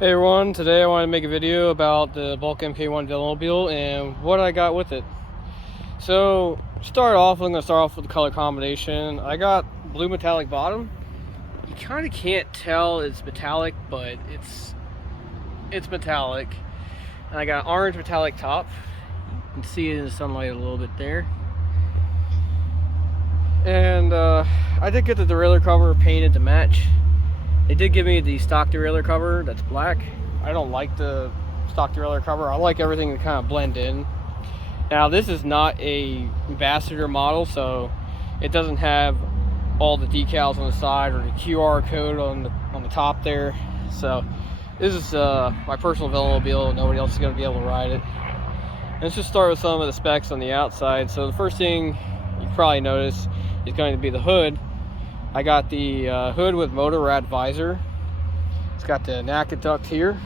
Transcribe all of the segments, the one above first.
Hey everyone, today I want to make a video about the Bülk MK1 Venomobile and what I got with it. So, I'm going to start off with the color combination. I got blue metallic bottom. You kind of can't tell it's metallic, but it's metallic. And I got orange metallic top. You can see it in the sunlight a little bit there. And I did get the derailleur cover painted to match. They did give me the stock derailleur cover that's black. I don't like the stock derailleur cover. I like everything to kind of blend in. Now this is not a ambassador model, so it doesn't have all the decals on the side or the QR code on the top there. So this is my personal Venomobile. Nobody else is going to be able to ride it. Let's just start with some of the specs on the outside. So the first thing you probably notice is going to be the hood. I got the hood with motor rad visor. It's got the naked duct here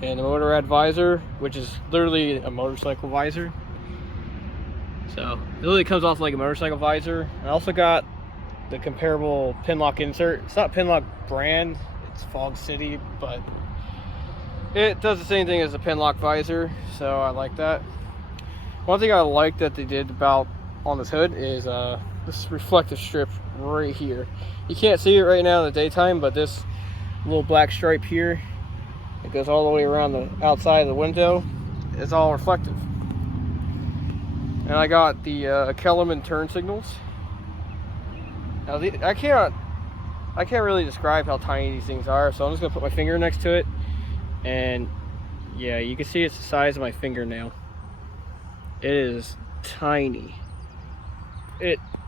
and the motor rad visor, which is literally a motorcycle visor. So it literally comes off like a motorcycle visor. I also got the comparable Pinlock insert. It's not Pinlock brand, it's Fog City, but it does the same thing as the Pinlock visor, so I like that. One thing I like that they did about on this hood is this reflective strip right here. You can't see it right now in the daytime, but this little black stripe here, it goes all the way around the outside of the window, is all reflective. And I got the Kellerman turn signals. Now I can't really describe how tiny these things are, so I'm just gonna put my finger next to it, and yeah, you can see it's the size of my fingernail. It is tiny.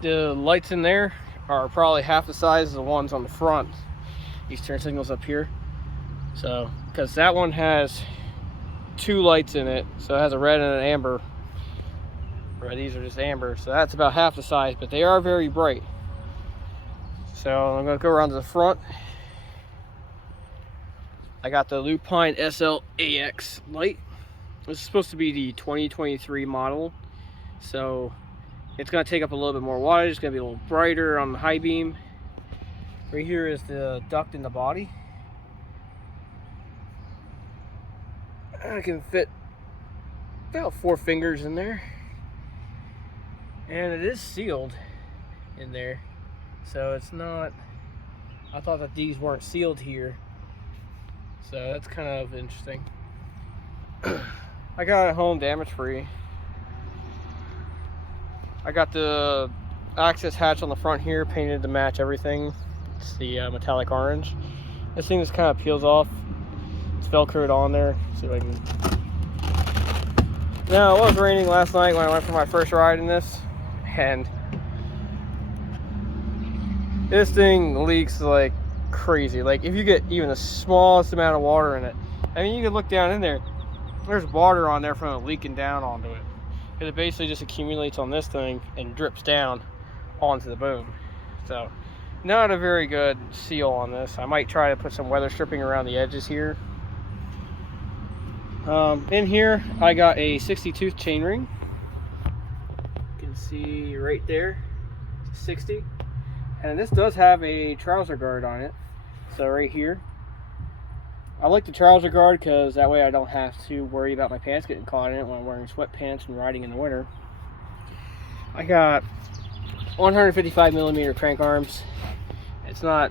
The lights in there are probably half the size of the ones on the front. These turn signals up here. So, because that one has two lights in it, so it has a red and an amber. Or these are just amber, so that's about half the size, but they are very bright. So I'm gonna go around to the front. I got the Lupine SL-AX light. This is supposed to be the 2023 model, so it's going to take up a little bit more wattage. It's going to be a little brighter on the high beam. Right here is the duct in the body. I can fit about 4 fingers in there. And it is sealed in there. So it's not... I thought that these weren't sealed here. So that's kind of interesting. I got it home damage free. I got the access hatch on the front here painted to match everything. It's the metallic orange. This thing just kind of peels off. It's velcroed on there. See if I can. Now it was raining last night when I went for my first ride in this, and this thing leaks like crazy. Like if you get even the smallest amount of water in it, I mean, you can look down in there. There's water on there from it leaking down onto it. It basically just accumulates on this thing and drips down onto the boom. So not a very good seal on this. I might try to put some weather stripping around the edges here. In here I got a 60 tooth chain ring. You can see right there, 60. And this does have a trouser guard on it. So right here, I like the trouser guard because that way I don't have to worry about my pants getting caught in it when I'm wearing sweatpants and riding in the winter. I got 155mm crank arms. It's not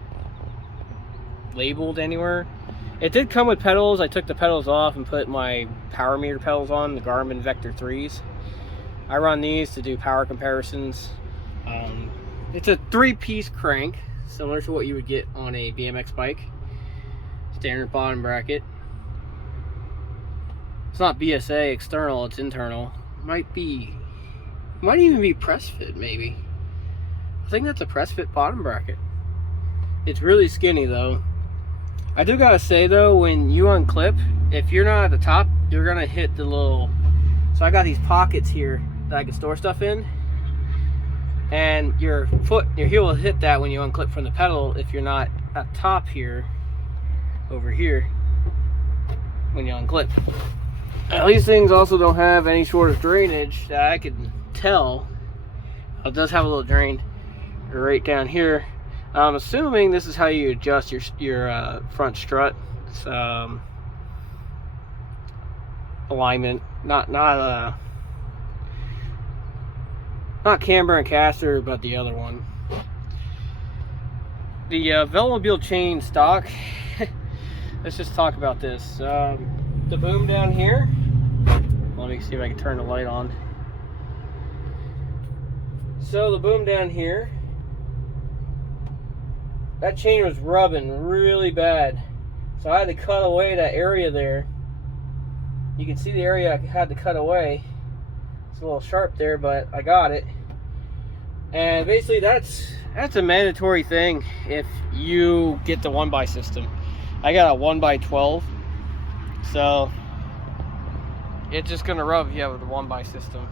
labeled anywhere. It did come with pedals. I took the pedals off and put my power meter pedals on, the Garmin Vector 3s. I run these to do power comparisons. It's a 3-piece crank, similar to what you would get on a BMX bike. Standard bottom bracket. It's not BSA external, it's internal. Might even be press fit, maybe. I think that's a press fit bottom bracket. It's really skinny though. I do gotta say though, when you unclip, if you're not at the top, you're gonna hit the little... So I got these pockets here that I can store stuff in. And your heel will hit that when you unclip from the pedal if you're not at top here. Over here when you unclip. Now, these things also don't have any sort of drainage that I can tell. It does have a little drain right down here. I'm assuming this is how you adjust your front strut. alignment, not camber and caster, but the other one. The Velomobile chain stock. Let's just talk about this. The boom down here. Let me see if I can turn the light on. So the boom down here, that chain was rubbing really bad. So I had to cut away that area there. You can see the area I had to cut away. It's a little sharp there, but I got it. And basically that's a mandatory thing if you get the 1x system. I got a 1x12, so it's just gonna rub if you have the 1x system.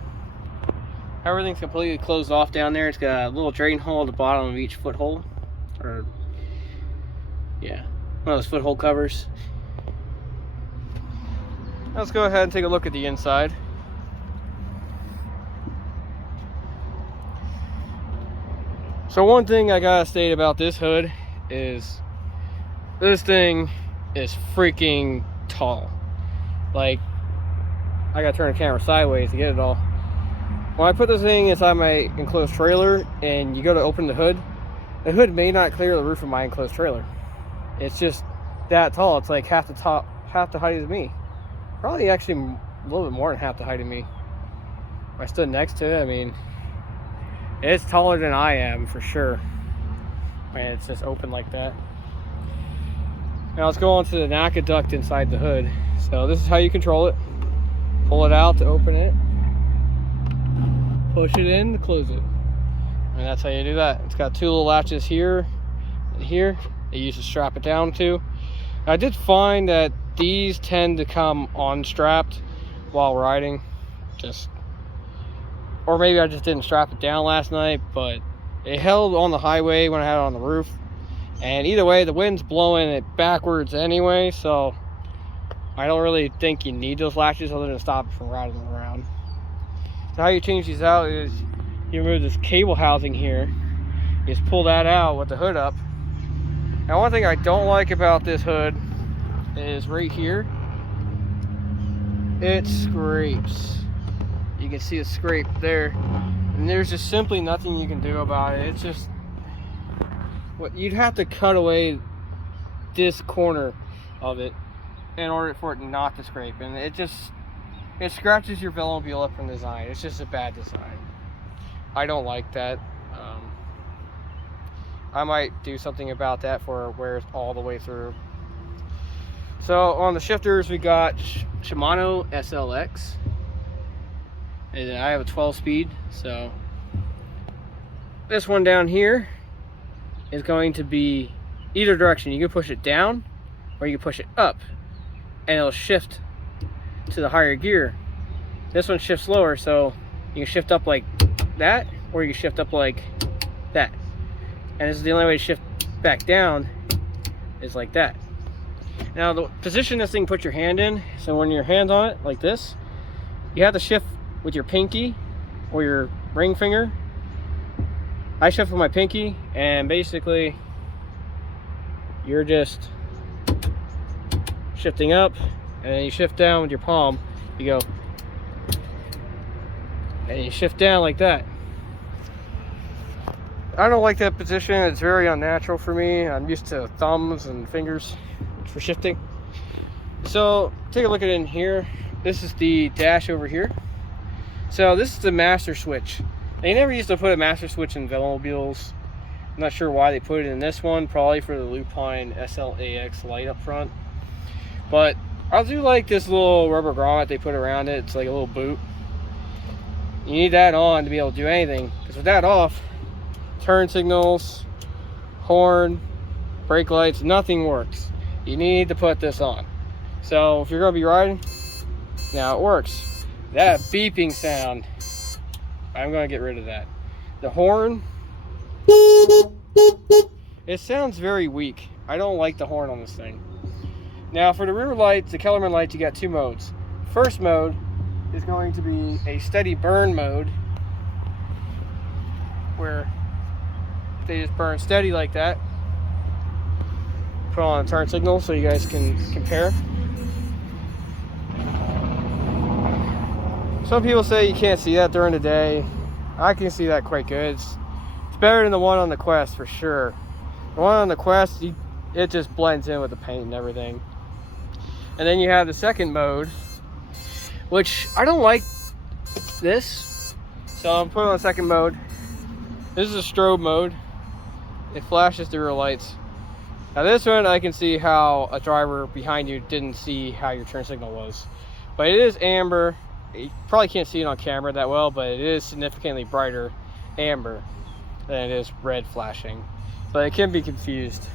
Everything's completely closed off down there. It's got a little drain hole at the bottom of each foothold, or yeah, one of those foothold covers. Let's go ahead and take a look at the inside. So one thing I gotta state about this hood is this thing is freaking tall. Like, I gotta turn the camera sideways to get it all. When I put this thing inside my enclosed trailer and you go to open the hood may not clear the roof of my enclosed trailer. It's just that tall. It's like half the height of me. Probably actually a little bit more than half the height of me. If I stood next to it, I mean, it's taller than I am for sure. And it's just open like that. Now let's go on to the NACA duct inside the hood. So this is how you control it. Pull it out to open it. Push it in to close it. And that's how you do that. It's got two little latches here and here that you use to strap it down to. I did find that these tend to come unstrapped while riding. Or maybe I just didn't strap it down last night, but it held on the highway when I had it on the roof. And either way, the wind's blowing it backwards anyway, so I don't really think you need those latches other than stop it from rattling around. So how you change these out is you remove this cable housing here. You just pull that out with the hood up. Now one thing I don't like about this hood is right here, it scrapes. You can see a scrape there, and there's just simply nothing you can do about it. It's just, what you'd have to cut away this corner of it in order for it not to scrape, and it scratches your Velomobile up from design. It's just a bad design. I don't like that. I might do something about that for where it's all the way through. So on the shifters, we got Shimano SLX, and I have a 12-speed. So this one down here is going to be either direction. You can push it down or you can push it up, and it'll shift to the higher gear. This one shifts lower, so you can shift up like that, or you can shift up like that. And this is the only way to shift back down, is like that. Now the position this thing, put your hand in, so when your hand's on it like this, you have to shift with your pinky or your ring finger. I shift with my pinky, and basically you're just shifting up, and then you shift down with your palm. You go and you shift down like that. I don't like that position. It's very unnatural for me. I'm used to thumbs and fingers for shifting. So take a look at it in here. This is the dash over here. So this is the master switch. They never used to put a master switch in Velomobiles. I'm not sure why they put it in this one. Probably for the Lupine SLAX light up front. But I do like this little rubber grommet they put around it. It's like a little boot. You need that on to be able to do anything, because with that off, turn signals, horn, brake lights, nothing works. You need to put this on. So if you're going to be riding, now it works. That beeping sound, I'm going to get rid of that. The horn, it sounds very weak. I don't like the horn on this thing. Now for the rear lights, the Kellerman lights, you got two modes. First mode is going to be a steady burn mode, where they just burn steady like that. put on a turn signal so you guys can compare. Some people say you can't see that during the day. I can see that quite good. It's better than the one on the Quest for sure. The one on the Quest, it just blends in with the paint and everything. And then you have the second mode, which I don't like this. So I'm putting on second mode. This is a strobe mode. It flashes the rear lights. Now this one, I can see how a driver behind you didn't see how your turn signal was. But it is amber. You probably can't see it on camera that well, but it is significantly brighter amber than it is red flashing. But it can be confused.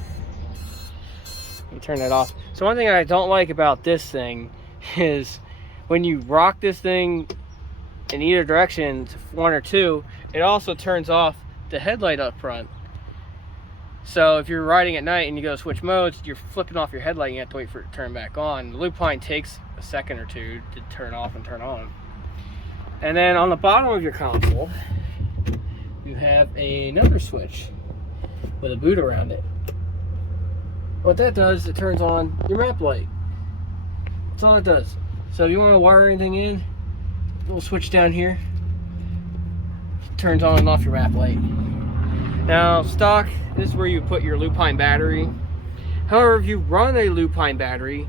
Let me turn that off. So one thing I don't like about this thing is when you rock this thing in either direction, one or two, it also turns off the headlight up front. So if you're riding at night and you go switch modes, you're flipping off your headlight and you have to wait for it to turn back on. The lupine takes a second or two to turn off and turn on. And then on the bottom of your console, you have another switch with a boot around it. What that does, it turns on your map light. That's all it does. So if you want to wire anything in, we'll switch down here. It turns on and off your map light. Now stock, this is where you put your lupine battery. However, if you run a lupine battery,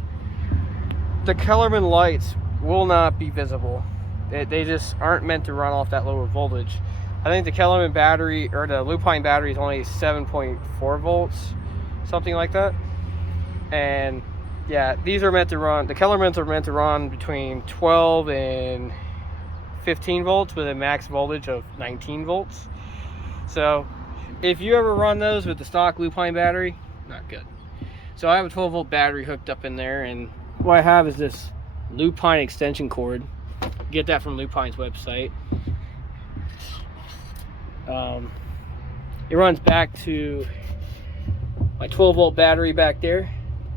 the Kellerman lights will not be visible. They just aren't meant to run off that lower voltage. I think the Kellerman battery, or the lupine battery, is only 7.4 volts, something like that. And yeah, these are meant to run, the Kellermans are meant to run between 12 and 15 volts with a max voltage of 19 volts. So if you ever run those with the stock lupine battery, not good. So I have a 12 volt battery hooked up in there, and what I have is this lupine extension cord. Get that from Lupine's website. It runs back to my 12 volt battery back there.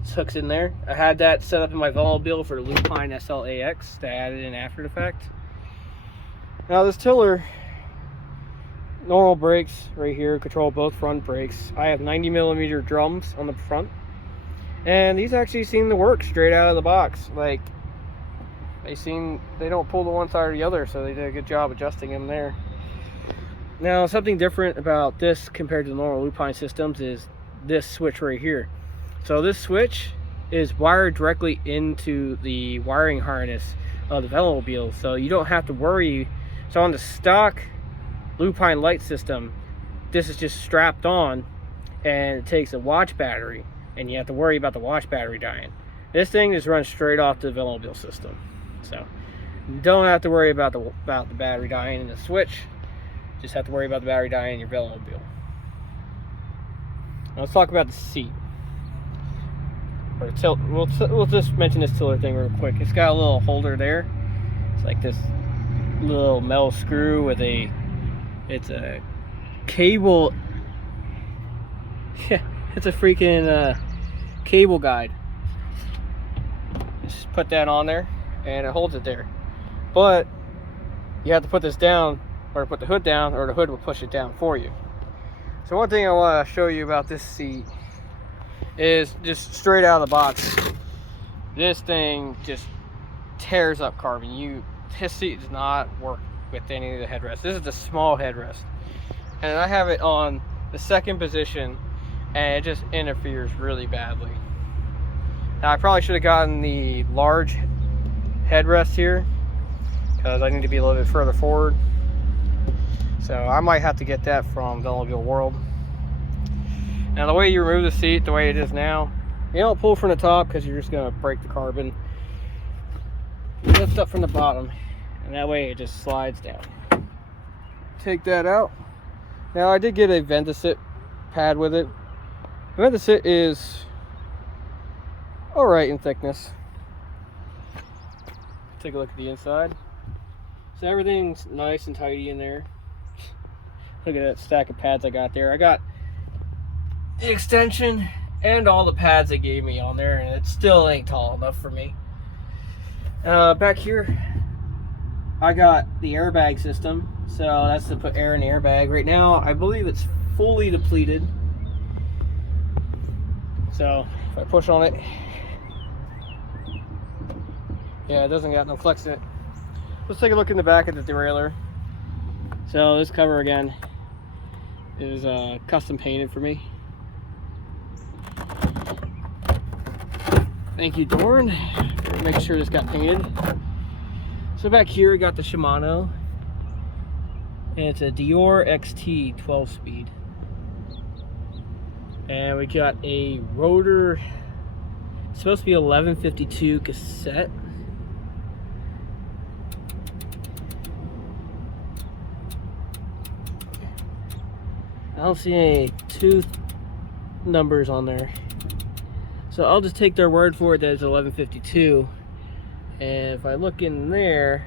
It's hooks in there. I had that set up in my Velomobile for the Lupine SLAX that I added in after the fact. Now this tiller, normal brakes right here, control both front brakes. I have 90mm drums on the front, and these actually seem to work straight out of the box. Like, they don't pull to one side or the other, so they did a good job adjusting them there. Now something different about this compared to the normal Lupine systems is this switch right here. So this switch is wired directly into the wiring harness of the Velomobile, so you don't have to worry. So on the stock Lupine light system, this is just strapped on, and it takes a watch battery, and you have to worry about the watch battery dying. This thing just runs straight off the Velomobile system, so you don't have to worry about the battery dying in the switch. Just have to worry about the battery dying in your Velomobile. Now let's talk about the seat. Or tilt. We'll just mention this tiller thing real quick. It's got a little holder there. It's like this little metal screw with it's a cable. Yeah, it's a freaking cable guide. Just put that on there and it holds it there. But you have to put this down, or put the hood down, or the hood will push it down for you. So one thing I want to show you about this seat is just straight out of the box, this thing just tears up carbon. This seat does not work with any of the headrests. This is the small headrest, and I have it on the second position, and it just interferes really badly. Now I probably should have gotten the large headrest here, because I need to be a little bit further forward. So I might have to get that from Velomobile World. Now the way you remove the seat, the way it is now, you don't pull from the top because you're just going to break the carbon. You lift up from the bottom, and that way it just slides down. Take that out. Now I did get a Vendasit pad with it. The Vendasit is alright in thickness. Take a look at the inside. So everything's nice and tidy in there. Look at that stack of pads I got there. I got the extension and all the pads they gave me on there, and it still ain't tall enough for me. Back here, I got the airbag system. So that's to put air in the airbag. Right now, I believe it's fully depleted. So If I push on it, yeah, it doesn't got no flex in it. Let's take a look in the back of the derailleur. So this cover again is custom painted for me. Thank you, Dorn, for making sure this got painted. So back here we got the Shimano, and it's a Dior XT 12-speed. And we got a rotor, it's supposed to be 1152 cassette. I don't see any tooth numbers on there. So I'll just take their word for it that it's 1152. And if I look in there,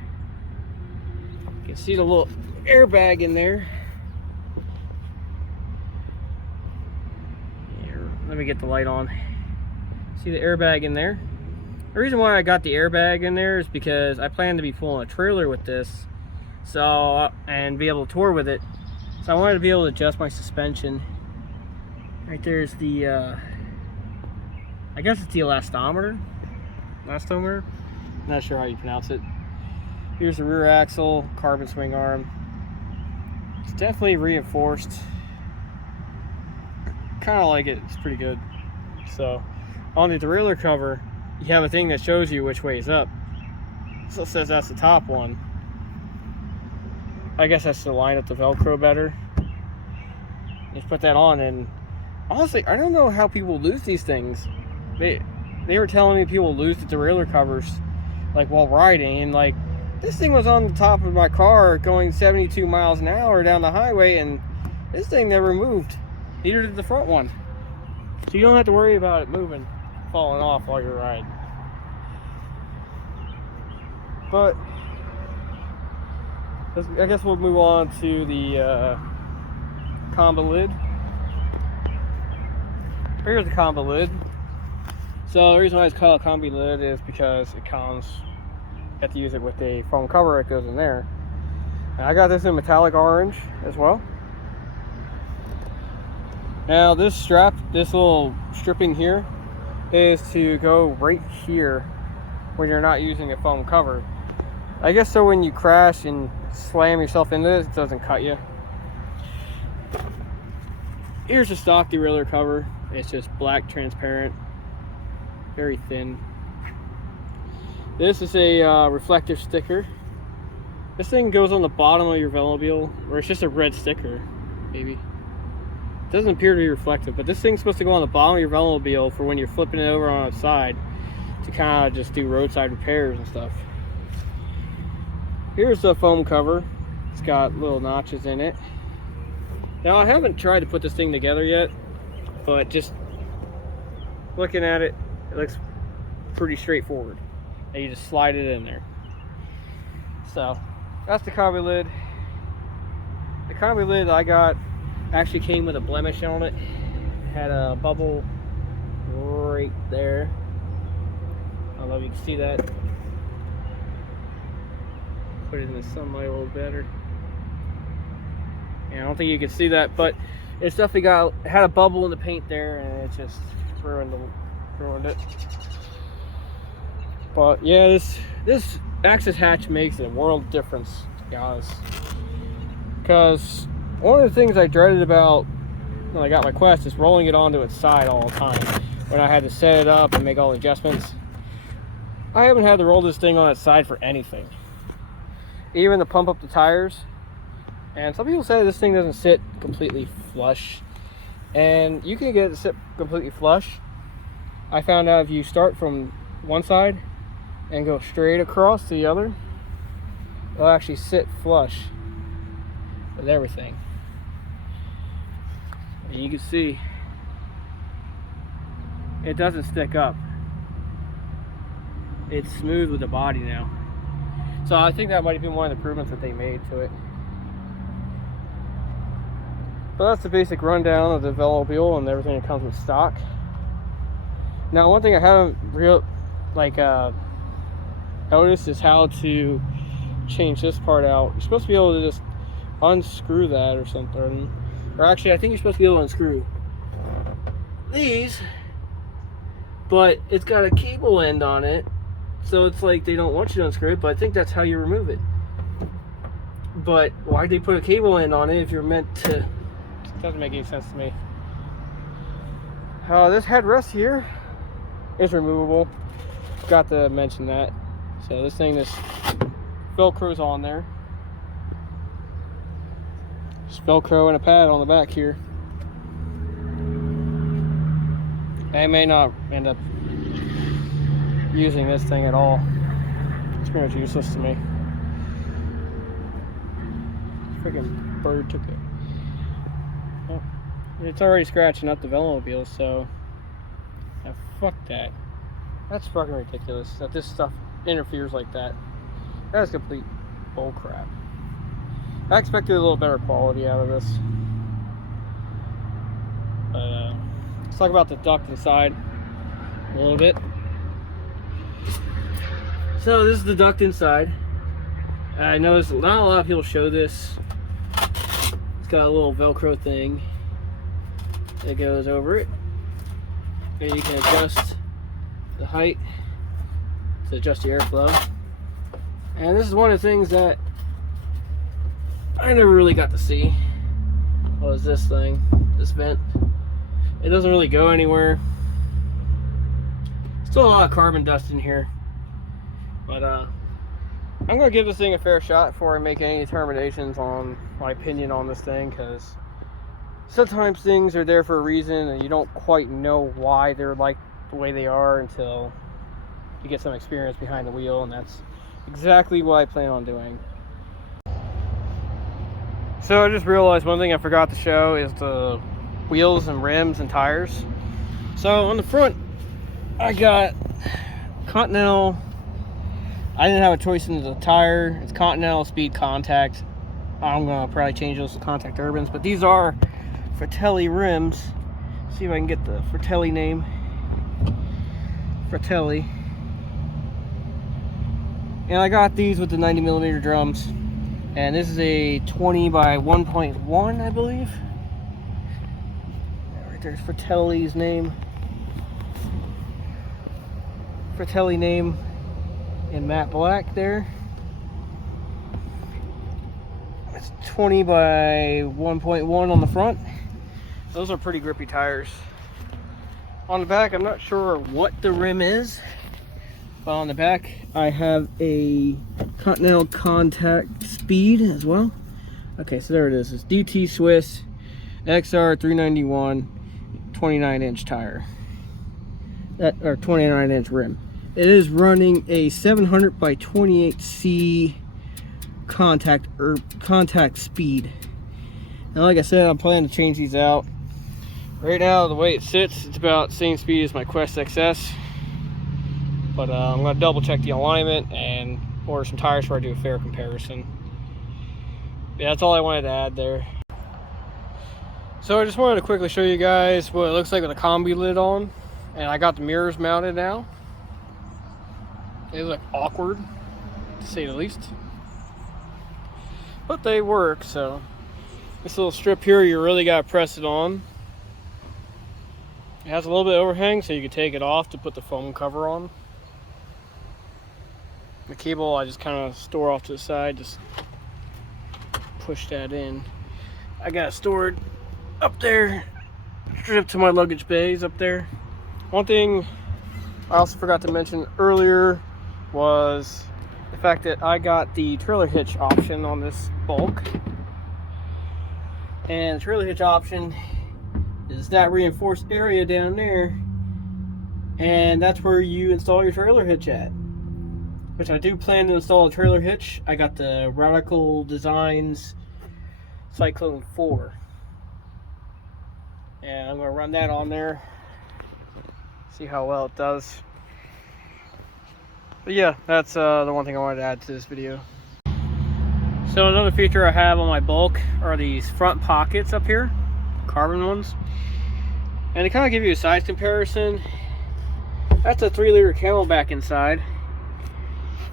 you can see the little airbag in there. Here, let me get the light on. See the airbag in there? The reason why I got the airbag in there is because I plan to be pulling a trailer with this, so and be able to tour with it. So I wanted to be able to adjust my suspension. Right there's the I guess it's the elastometer. I'm not sure how you pronounce it. Here's the rear axle, carbon swing arm. It's definitely reinforced. Kind of like it. It's pretty good. So on the derailleur cover, you have a thing that shows you which way is up. So it says that's the top one. I guess that's to line up the Velcro better. Just put that on, and honestly, I don't know how people lose these things. They were telling me people lose the derailleur covers like while riding, and like this thing was on the top of my car going 72 miles an hour down the highway, and this thing never moved. Neither did the front one. So you don't have to worry about it moving, falling off while you're riding. But I guess we'll move on to the combo lid. Here's the combo lid. So the reason why it's called a combi lid is because it comes, you have to use it with a foam cover that goes in there. And I got this in metallic orange as well. Now this strap, this little stripping here, is to go right here when you're not using a foam cover. I guess so when you crash and slam yourself into this, it doesn't cut you. Here's the stock derailleur cover. It's just black, transparent, very thin. This is a reflective sticker. This thing goes on the bottom of your Velomobile, or it's just a red sticker, maybe. It doesn't appear to be reflective, but this thing's supposed to go on the bottom of your Velomobile for when you're flipping it over on its side to kind of just do roadside repairs and stuff. Here's the foam cover. It's got little notches in it. Now I haven't tried to put this thing together yet, but just looking at it, it looks pretty straightforward. And you just slide it in there. So that's the combi lid. The combi lid I got actually came with a blemish on it. Had a bubble right there. I don't know if you can see that. Put it in the sunlight a little better. Yeah, I don't think you can see that, but it's definitely had a bubble in the paint there, and it just ruined it. But yeah, this access hatch makes a world of difference, guys. Because one of the things I dreaded about when I got my Quest is rolling it onto its side all the time. When I had to set it up and make all the adjustments, I haven't had to roll this thing on its side for anything. Even to pump up the tires. And some people say this thing doesn't sit completely flush, and you can get it to sit completely flush. I found out if you start from one side and go straight across to the other, it'll actually sit flush with everything. And you can see it doesn't stick up. It's smooth with the body now. So I think that might have been one of the improvements that they made to it. But that's the basic rundown of the Velomobile and everything that comes with stock. Now, one thing I haven't noticed is how to change this part out. You're supposed to be able to just unscrew that or something. Or actually, I think you're supposed to be able to unscrew these but it's got a cable end on it, so it's like they don't want you to unscrew it, but I think that's how you remove it. But why'd they put a cable end on it if you're meant to? It doesn't make any sense to me. This headrest here is removable. Forgot to mention that. So this thing just Velcro's on there. Just Velcro and a pad on the back here. I may not end up using this thing at all. It's pretty much useless to me. Freaking bird took it. Oh, it's already scratching up the Velomobile, so yeah, fuck that. That's fucking ridiculous that this stuff interferes like that. That is complete bull crap. I expected a little better quality out of this. But let's talk about the duct inside a little bit. So this is the duct inside. I noticed not a lot of people show this. It's got a little Velcro thing that goes over it. And you can adjust the height to adjust the airflow. And this is one of the things that I never really got to see. Was this thing, this vent. It doesn't really go anywhere. Still a lot of carbon dust in here. But I'm gonna give this thing a fair shot before I make any determinations on my opinion on this thing, because sometimes things are there for a reason and you don't quite know why they're like the way they are until you get some experience behind the wheel, and that's exactly what I plan on doing. So I just realized one thing I forgot to show is the wheels and rims and tires. So on the front I got Continental. I didn't have a choice in the tire. It's Continental Speed Contact. I'm gonna probably change those to Contact Urbans, but these are Fratelli rims. See if I can get the Fratelli name. Fratelli. And I got these with the 90mm drums. And this is a 20 by 1.1, I believe. Right there's Fratelli's name. Fratelli name in matte black there. It's 20 by 1.1 on the front. Those are pretty grippy tires. On the back, I'm not sure what the rim is, but on the back I have a Continental Contact Speed as well. Okay, so there it is. It's DT Swiss XR 391 29-inch tire. That, or 29-inch rim. It is running a 700 by 28C contact speed. And like I said, I'm planning to change these out. Right now, the way it sits, it's about the same speed as my Quest XS. But I'm going to double check the alignment and order some tires before I do a fair comparison. Yeah, that's all I wanted to add there. So I just wanted to quickly show you guys what it looks like with a combi lid on. And I got the mirrors mounted now. They look awkward, to say the least. But they work, so. This little strip here, you really got to press it on. It has a little bit of overhang, so you can take it off to put the foam cover on. The cable I just kind of store off to the side, just push that in. I got it stored up there, stripped to my luggage bays up there. One thing I also forgot to mention earlier was the fact that I got the trailer hitch option on this Bülk. And the trailer hitch option is that reinforced area down there, and that's where you install your trailer hitch at. Which I do plan to install a trailer hitch. I got the Radical Designs Cyclone 4. And I'm going to run that on there. See how well it does. But yeah, that's the one thing I wanted to add to this video. So another feature I have on my Bülk are these front pockets up here. Carbon ones. And to kind of give you a size comparison, that's a 3-liter Camelback inside.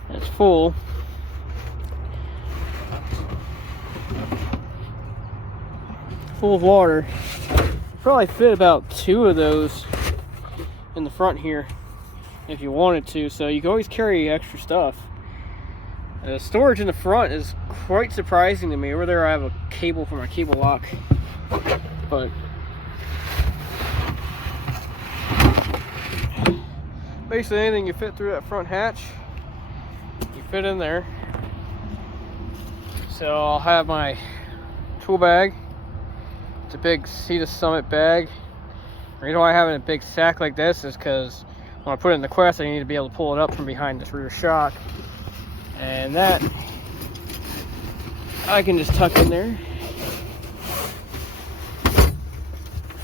It's full. Full of water. Probably fit about 2 of those in the front here if you wanted to, so you can always carry extra stuff. The storage in the front is quite surprising to me. Over there I have a cable for my cable lock, but basically anything you fit through that front hatch, you fit in there. So I'll have my tool bag. It's a big Sea to Summit bag. The reason why I have it in a big sack like this is because when I put it in the Quest, I need to be able to pull it up from behind this rear shock. And that I can just tuck in there.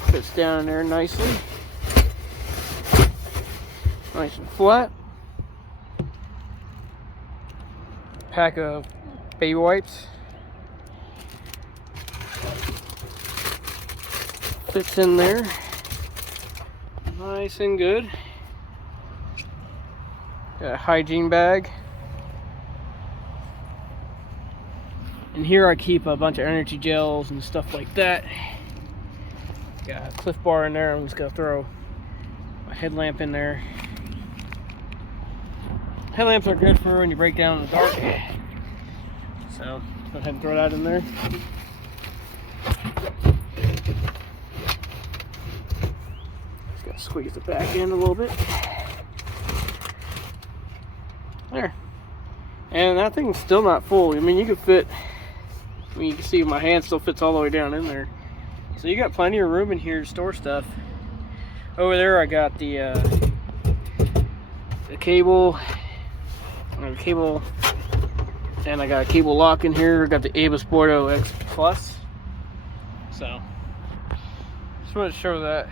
Fits down in there nicely. Nice and flat. Pack of baby wipes. Fits in there. Nice and good. Got a hygiene bag. And here I keep a bunch of energy gels and stuff like that. Got a Cliff Bar in there. I'm just gonna throw my headlamp in there. Headlamps are good for when you break down in the dark. So go ahead and throw that in there. Just gotta squeeze the back end a little bit. There. And that thing's still not full. I mean, you could fit, I mean, you can see my hand still fits all the way down in there. So you got plenty of room in here to store stuff. Over there I got the cable, and I got a cable lock in here. I got the Ava Sporto X Plus. So just wanted to show that.